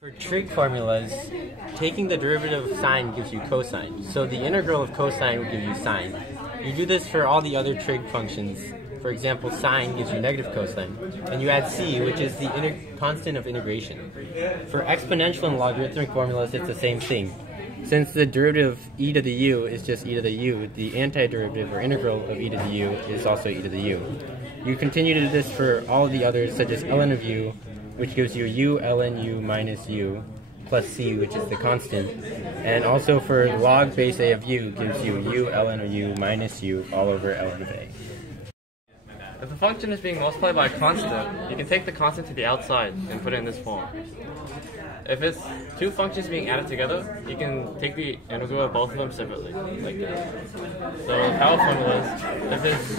For trig formulas, taking the derivative of sine gives you cosine. So the integral of cosine will give you sine. You do this for all the other trig functions. For example, sine gives you negative cosine. And you add c, which is the constant of integration. For exponential and logarithmic formulas, it's the same thing. Since the derivative of e to the u is just e to the u, the antiderivative or integral of e to the u is also e to the u. You continue to do this for all of the others, such as ln of u, which gives you u ln u minus u plus c, which is the constant. And also for log base a of u gives you u ln of u minus u all over ln of a. If the function is being multiplied by a constant, you can take the constant to the outside and put it in this form. If it's two functions being added together, you can take the integral of both of them separately, like this. So how a formula is,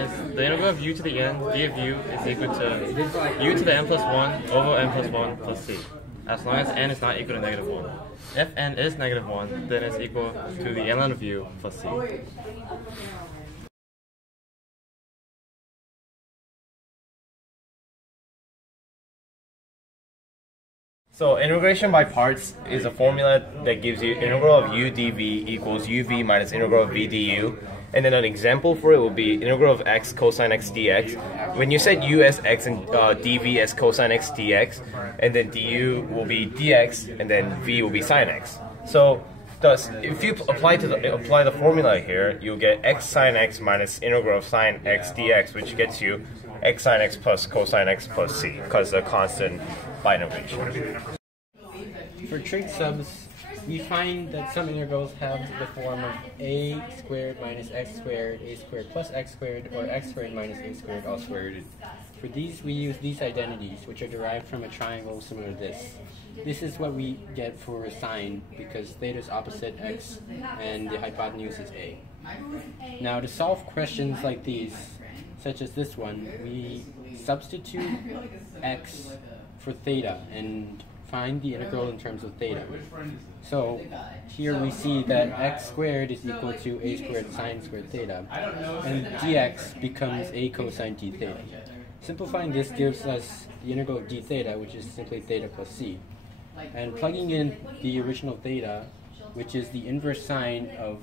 if the integral of u to the n, d of u is equal to u to the n plus 1 over n plus 1 plus c, as long as n is not equal to negative 1. If n is negative 1, then it's equal to the ln of u plus c. So integration by parts is a formula that gives you integral of u dv equals uv minus integral of v du. And then an example for it will be integral of x cosine x dx. When you set u as x and dv as cosine x dx, and then du will be dx, and then v will be sine x. So thus, if you apply the formula here, you'll get x sine x minus integral of sine x dx, which gets you x sine x plus cosine x plus c, because the constant by integration. For trig subs, we find that some integrals have the form of a squared minus x squared, a squared plus x squared, or x squared minus a squared all square rooted. For these, we use these identities, which are derived from a triangle similar to this. This is what we get for sine, because theta is opposite x, and the hypotenuse is a. Now, to solve questions like these, such as this one, we substitute x for theta and find the integral in terms of theta. So here we see that x squared is equal to a squared sine squared theta, and dx becomes a cosine d theta. Simplifying this gives us the integral of d theta, which is simply theta plus c. And plugging in the original theta, which is the inverse sine of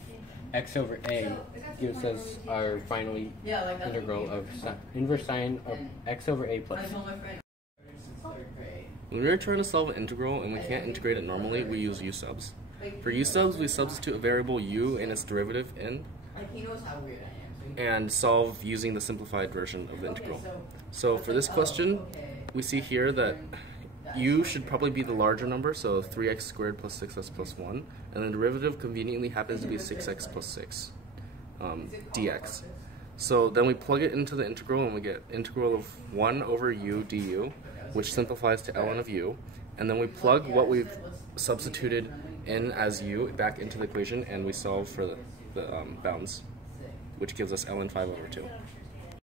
x over a, gives us our finally integral of inverse sine of x over a plus. When we're trying to solve an integral and we can't integrate it normally, we use u subs. For u subs, we substitute a variable u and its derivative in, and solve using the simplified version of the integral. So for this question, we see here that u should probably be the larger number, so 3x squared plus 6x plus 1, and the derivative conveniently happens to be 6x plus 6 dx. So then we plug it into the integral and we get integral of 1 over u du, which simplifies to ln of u, and then we plug what we've substituted in as u back into the equation and we solve for the bounds, which gives us ln 5 over 2.